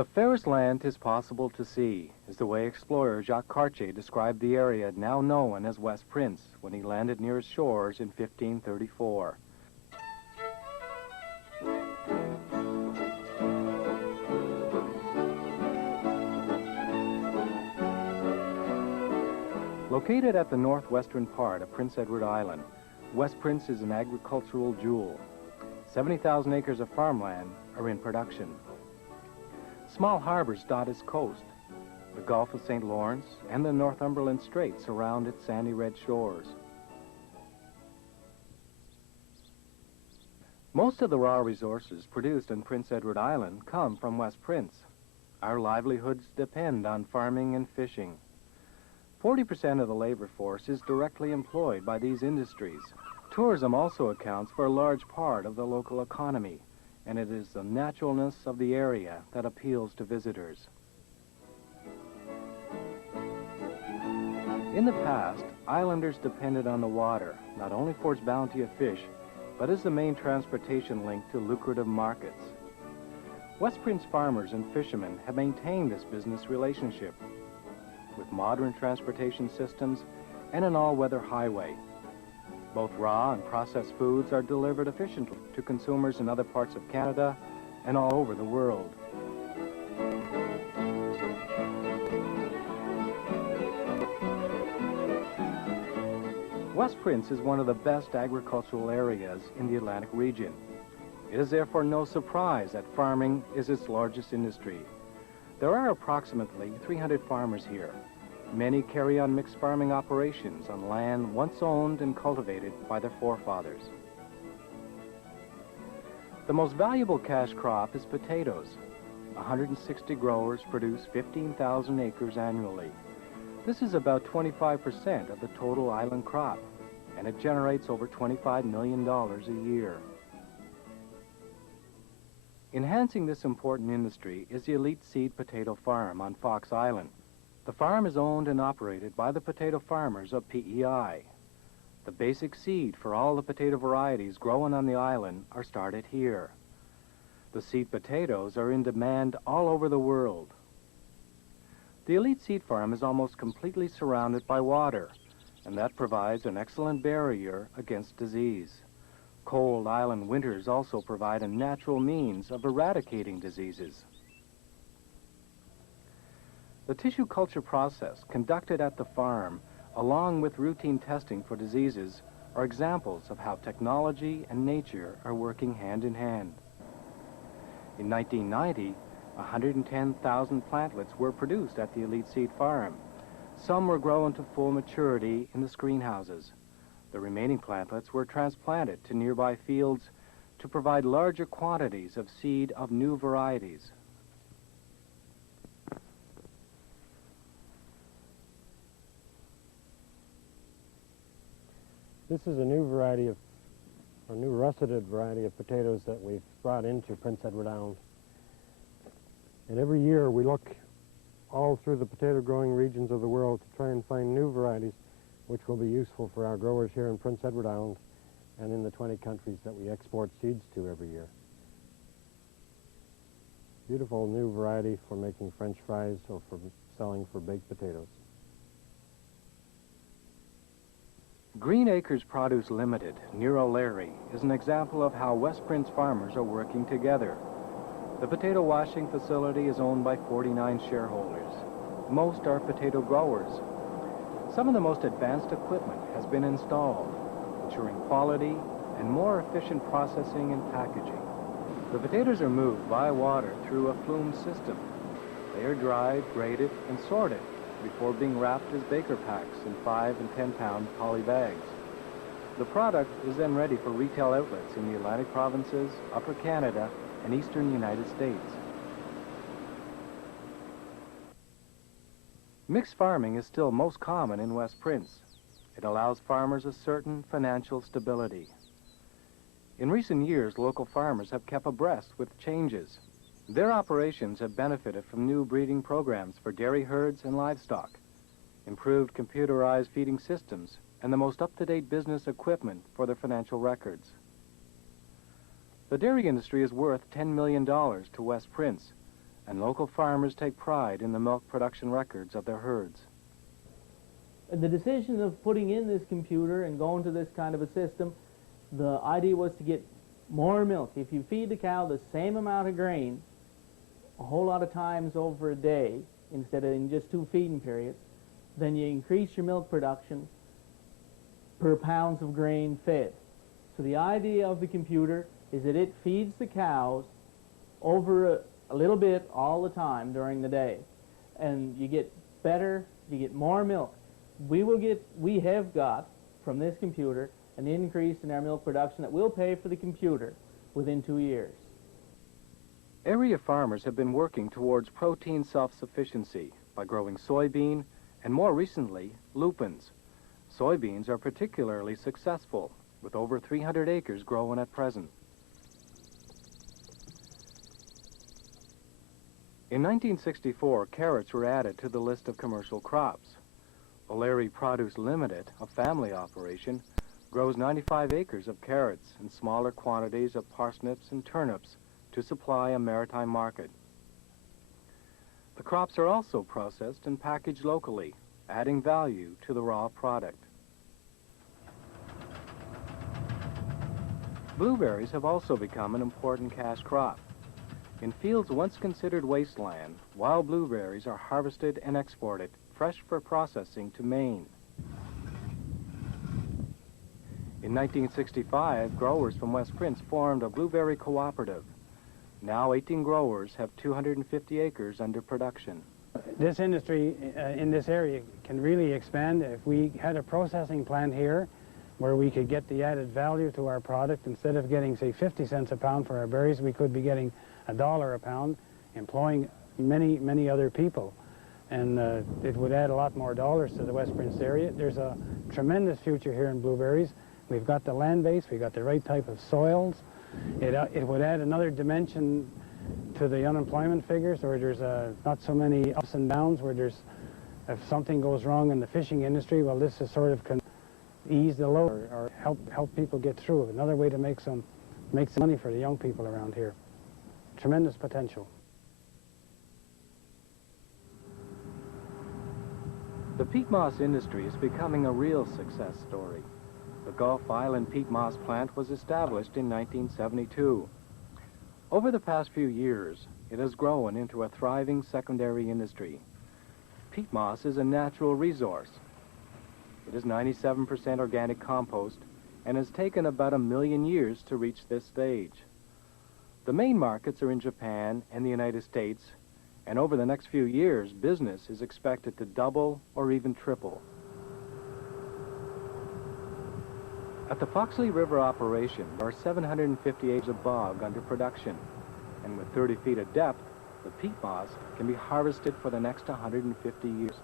The fairest land 'tis possible to see is the way explorer Jacques Cartier described the area now known as West Prince when he landed near its shores in 1534. Located at the northwestern part of Prince Edward Island, West Prince is an agricultural jewel. 70,000 acres of farmland are in production. Small harbors dot its coast. The Gulf of St. Lawrence and the Northumberland Strait surround its sandy red shores. Most of the raw resources produced in Prince Edward Island come from West Prince. Our livelihoods depend on farming and fishing. 40% of the labor force is directly employed by these industries. Tourism also accounts for a large part of the local economy, and it is the naturalness of the area that appeals to visitors. In the past, islanders depended on the water, not only for its bounty of fish, but as the main transportation link to lucrative markets. West Prince farmers and fishermen have maintained this business relationship with modern transportation systems and an all-weather highway. Both raw and processed foods are delivered efficiently to consumers in other parts of Canada and all over the world. West Prince is one of the best agricultural areas in the Atlantic region. It is therefore no surprise that farming is its largest industry. There are approximately 300 farmers here. Many carry on mixed farming operations on land once owned and cultivated by their forefathers. The most valuable cash crop is potatoes. 160 growers produce 15,000 acres annually. This is about 25% of the total island crop, and it generates over $25 million a year. Enhancing this important industry is the Elite Seed Potato Farm on Fox Island. The farm is owned and operated by the potato farmers of PEI. The basic seed for all the potato varieties grown on the island are started here. The seed potatoes are in demand all over the world. The Elite Seed Farm is almost completely surrounded by water, and that provides an excellent barrier against disease. Cold island winters also provide a natural means of eradicating diseases. The tissue culture process conducted at the farm, along with routine testing for diseases, are examples of how technology and nature are working hand in hand. In 1990, 110,000 plantlets were produced at the Elite Seed Farm. Some were grown to full maturity in the screen houses. The remaining plantlets were transplanted to nearby fields to provide larger quantities of seed of new varieties. This is a new russeted variety of potatoes that we've brought into Prince Edward Island. And every year we look all through the potato growing regions of the world to try and find new varieties which will be useful for our growers here in Prince Edward Island and in the 20 countries that we export seeds to every year. Beautiful new variety for making French fries or for selling for baked potatoes. Green Acres Produce Limited, near O'Leary, is an example of how West Prince farmers are working together. The potato washing facility is owned by 49 shareholders. Most are potato growers. Some of the most advanced equipment has been installed, ensuring quality and more efficient processing and packaging. The potatoes are moved by water through a flume system. They are dried, graded, and sorted before being wrapped as baker packs in 5 and 10-pound poly bags. The product is then ready for retail outlets in the Atlantic provinces, Upper Canada, and Eastern United States. Mixed farming is still most common in West Prince. It allows farmers a certain financial stability. In recent years, local farmers have kept abreast with changes. Their operations have benefited from new breeding programs for dairy herds and livestock, improved computerized feeding systems, and the most up-to-date business equipment for their financial records. The dairy industry is worth $10 million to West Prince, and local farmers take pride in the milk production records of their herds. The decision of putting in this computer and going to this kind of a system, the idea was to get more milk. If you feed the cow the same amount of grain a whole lot of times over a day, instead of in just 2 feeding periods, then you increase your milk production per pounds of grain fed. So the idea of the computer is that it feeds the cows over a little bit all the time during the day, and you get better, you get more milk. We have got from this computer an increase in our milk production that will pay for the computer within 2 years. Area farmers have been working towards protein self-sufficiency by growing soybean and, more recently, lupins. Soybeans are particularly successful, with over 300 acres growing at present. In 1964, carrots were added to the list of commercial crops. O'Leary Produce Limited, a family operation, grows 95 acres of carrots and smaller quantities of parsnips and turnips to supply a maritime market. The crops are also processed and packaged locally, adding value to the raw product. Blueberries have also become an important cash crop. In fields once considered wasteland, wild blueberries are harvested and exported, fresh for processing, to Maine. In 1965, growers from West Prince formed a blueberry cooperative. Now 18 growers have 250 acres under production. This industry in this area can really expand if we had a processing plant here where we could get the added value to our product. Instead of getting, say, 50 cents a pound for our berries, we could be getting $1 a pound, employing many other people. And it would add a lot more dollars to the West Prince area. There's a tremendous future here in blueberries. We've got the land base, we've got the right type of soils. It would add another dimension to the unemployment figures, where there's not so many ups and downs, where there's, if something goes wrong in the fishing industry, well, this is sort of can ease the load or help people get through. Another way to make some money for the young people around here. Tremendous potential. The peat moss industry is becoming a real success story. The Gulf Island peat moss plant was established in 1972. Over the past few years, it has grown into a thriving secondary industry. Peat moss is a natural resource. It is 97% organic compost and has taken about 1 million years to reach this stage. The main markets are in Japan and the United States, and over the next few years, business is expected to double or even triple. At the Foxley River operation, there are 750 acres of bog under production, and with 30 feet of depth, the peat moss can be harvested for the next 150 years.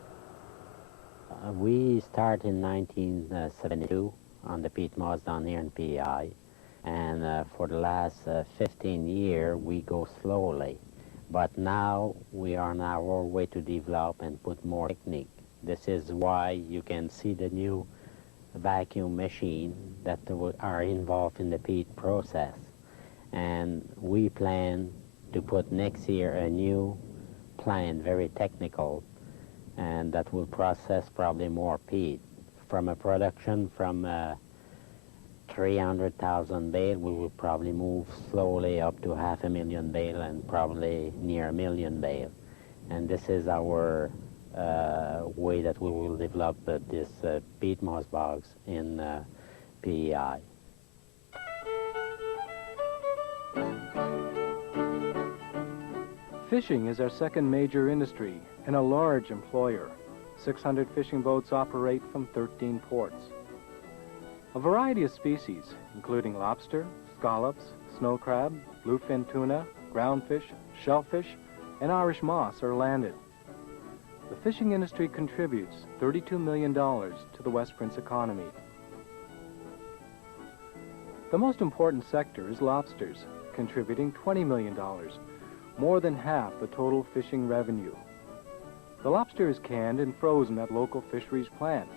We start in 1972 on the peat moss down here in PEI, and for the last 15 years we go slowly. But now we are on our way to develop and put more technique. This is why you can see the new vacuum machine that are involved in the peat process. And we plan to put next year a new plant, very technical, and that will process probably more peat. From a production from 300,000 bale, we will probably move slowly up to 500,000 bale and probably near 1 million bale. And this is our way that we will develop this peat moss bogs in PEI. Fishing is our second major industry and a large employer. 600 fishing boats operate from 13 ports. A variety of species, including lobster, scallops, snow crab, bluefin tuna, groundfish, shellfish, and Irish moss are landed. The fishing industry contributes $32 million to the West Prince economy. The most important sector is lobsters, contributing $20 million, more than half the total fishing revenue. The lobster is canned and frozen at local fisheries plants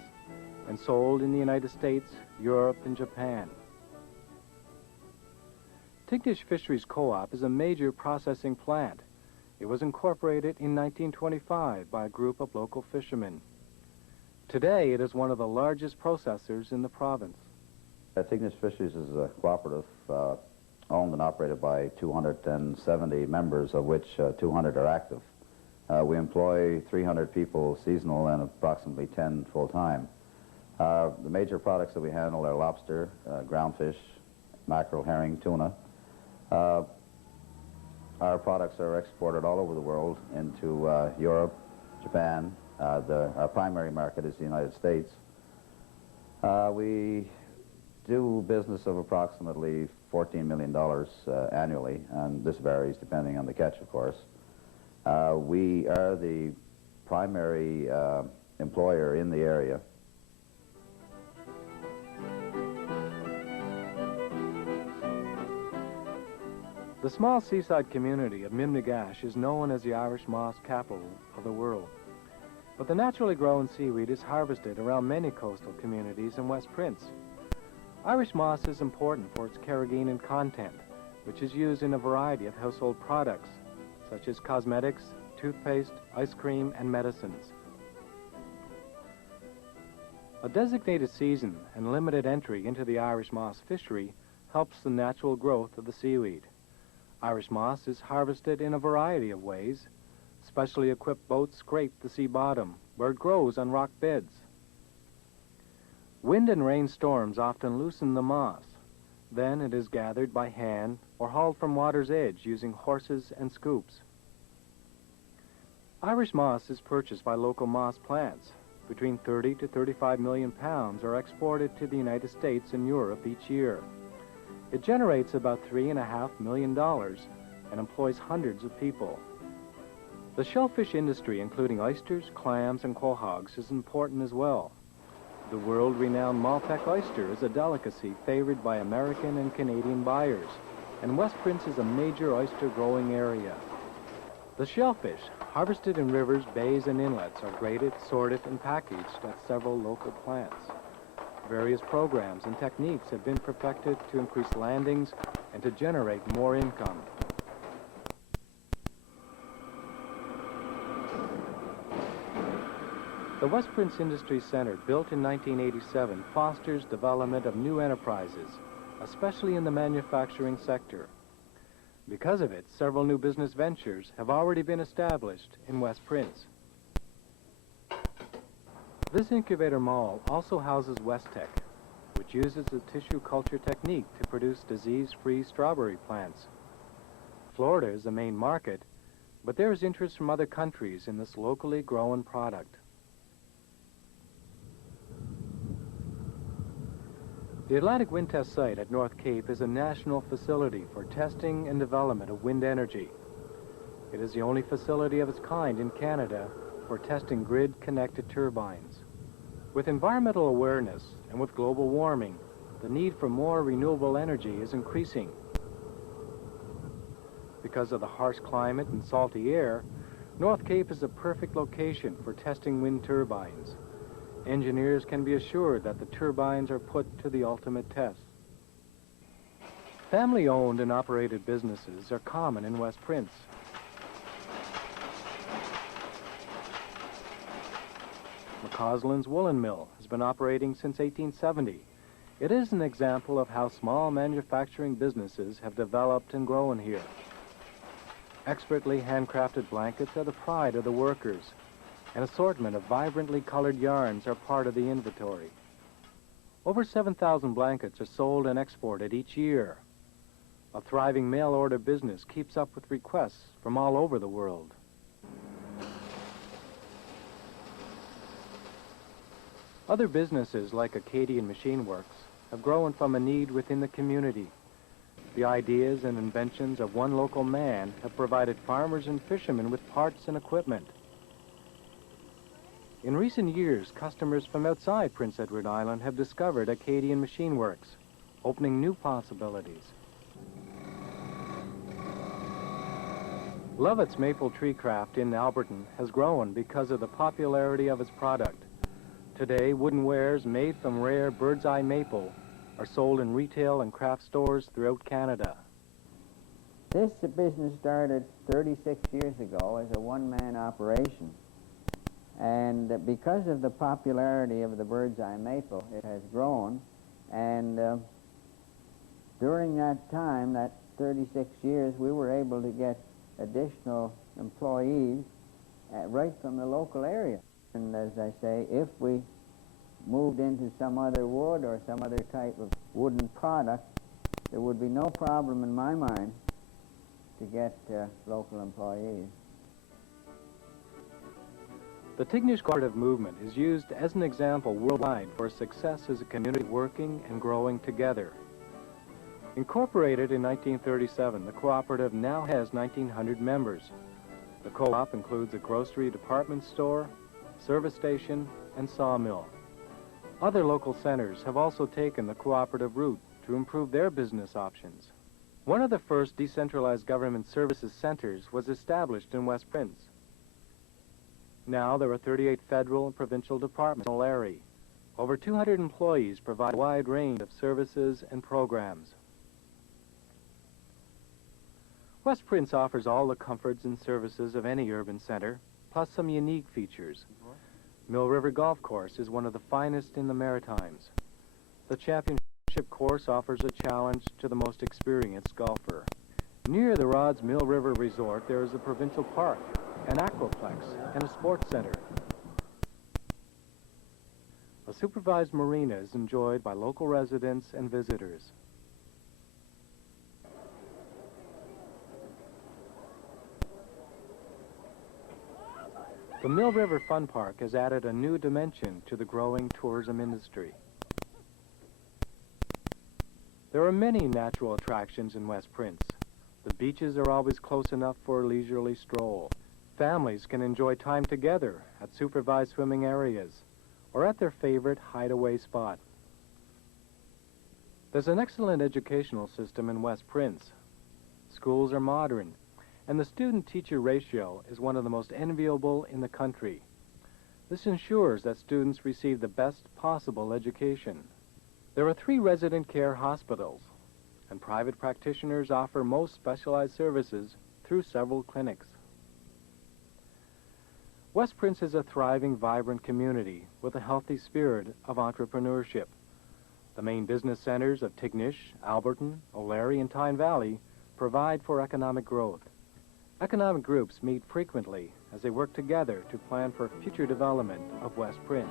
and sold in the United States, Europe, and Japan. Tignish Fisheries Co-op is a major processing plant. It was incorporated in 1925 by a group of local fishermen. Today, it is one of the largest processors in the province. Tignish Fisheries is a cooperative owned and operated by 270 members, of which 200 are active. We employ 300 people seasonal and approximately 10 full-time. The major products that we handle are lobster, groundfish, mackerel, herring, tuna. Our products are exported all over the world into Europe, Japan. Our primary market is the United States. We do business of approximately $14 million annually, and this varies depending on the catch, of course. We are the primary employer in the area. The small seaside community of Mimnegash is known as the Irish moss capital of the world. But the naturally grown seaweed is harvested around many coastal communities in West Prince. Irish moss is important for its carrageenan content, which is used in a variety of household products, such as cosmetics, toothpaste, ice cream, and medicines. A designated season and limited entry into the Irish moss fishery helps the natural growth of the seaweed. Irish moss is harvested in a variety of ways. Specially equipped boats scrape the sea bottom, where it grows on rock beds. Wind and rain storms often loosen the moss. Then it is gathered by hand or hauled from water's edge using horses and scoops. Irish moss is purchased by local moss plants. Between 30 to 35 million pounds are exported to the United States and Europe each year. It generates about $3.5 million and employs hundreds of people. The shellfish industry, including oysters, clams, and quahogs, is important as well. The world-renowned Malpeque oyster is a delicacy favored by American and Canadian buyers, and West Prince is a major oyster-growing area. The shellfish, harvested in rivers, bays, and inlets, are graded, sorted, and packaged at several local plants. Various programs and techniques have been perfected to increase landings and to generate more income. The West Prince Industry Center, built in 1987, fosters development of new enterprises, especially in the manufacturing sector. Because of it, several new business ventures have already been established in West Prince. This incubator mall also houses Westec, which uses the tissue culture technique to produce disease-free strawberry plants. Florida is the main market, but there is interest from other countries in this locally grown product. The Atlantic Wind Test Site at North Cape is a national facility for testing and development of wind energy. It is the only facility of its kind in Canada for testing grid-connected turbines. With environmental awareness and with global warming, the need for more renewable energy is increasing. Because of the harsh climate and salty air, North Cape is a perfect location for testing wind turbines. Engineers can be assured that the turbines are put to the ultimate test. Family-owned and operated businesses are common in West Prince. McCausland's Woolen Mill has been operating since 1870. It is an example of how small manufacturing businesses have developed and grown here. Expertly handcrafted blankets are the pride of the workers. An assortment of vibrantly colored yarns are part of the inventory. Over 7,000 blankets are sold and exported each year. A thriving mail-order business keeps up with requests from all over the world. Other businesses like Acadian Machine Works have grown from a need within the community. The ideas and inventions of one local man have provided farmers and fishermen with parts and equipment. In recent years, customers from outside Prince Edward Island have discovered Acadian Machine Works, opening new possibilities. Lovett's Maple Tree Craft in Alberton has grown because of the popularity of its product. Today, wooden wares made from rare bird's eye maple are sold in retail and craft stores throughout Canada. This business started 36 years ago as a one-man operation. And because of the popularity of the bird's eye maple, it has grown. And during that time, that 36 years, we were able to get additional employees right from the local area. And as I say, if we moved into some other wood or some other type of wooden product, there would be no problem in my mind to get local employees. The Tignish cooperative movement is used as an example worldwide for success as a community working and growing together. Incorporated in 1937, the cooperative now has 1,900 members. The co-op includes a grocery department store, service station, and sawmill. Other local centers have also taken the cooperative route to improve their business options. One of the first decentralized government services centers was established in West Prince. Now there are 38 federal and provincial departments in Larry. Over 200 employees provide a wide range of services and programs. West Prince offers all the comforts and services of any urban center, plus some unique features. Mill River Golf Course is one of the finest in the Maritimes. The championship course offers a challenge to the most experienced golfer. Near the Rods Mill River Resort, there is a provincial park, an aquaplex, and a sports center. A supervised marina is enjoyed by local residents and visitors. The Mill River Fun Park has added a new dimension to the growing tourism industry. There are many natural attractions in West Prince. The beaches are always close enough for a leisurely stroll. Families can enjoy time together at supervised swimming areas or at their favorite hideaway spot. There's an excellent educational system in West Prince. Schools are modern, and the student-teacher ratio is one of the most enviable in the country. This ensures that students receive the best possible education. There are 3 resident care hospitals, and private practitioners offer most specialized services through several clinics. West Prince is a thriving, vibrant community with a healthy spirit of entrepreneurship. The main business centers of Tignish, Alberton, O'Larry, and Tyne Valley provide for economic growth. Economic groups meet frequently as they work together to plan for future development of West Prince.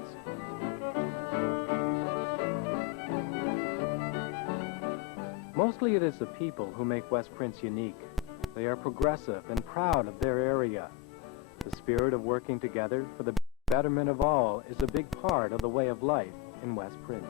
Mostly it is the people who make West Prince unique. They are progressive and proud of their area. The spirit of working together for the betterment of all is a big part of the way of life in West Prince.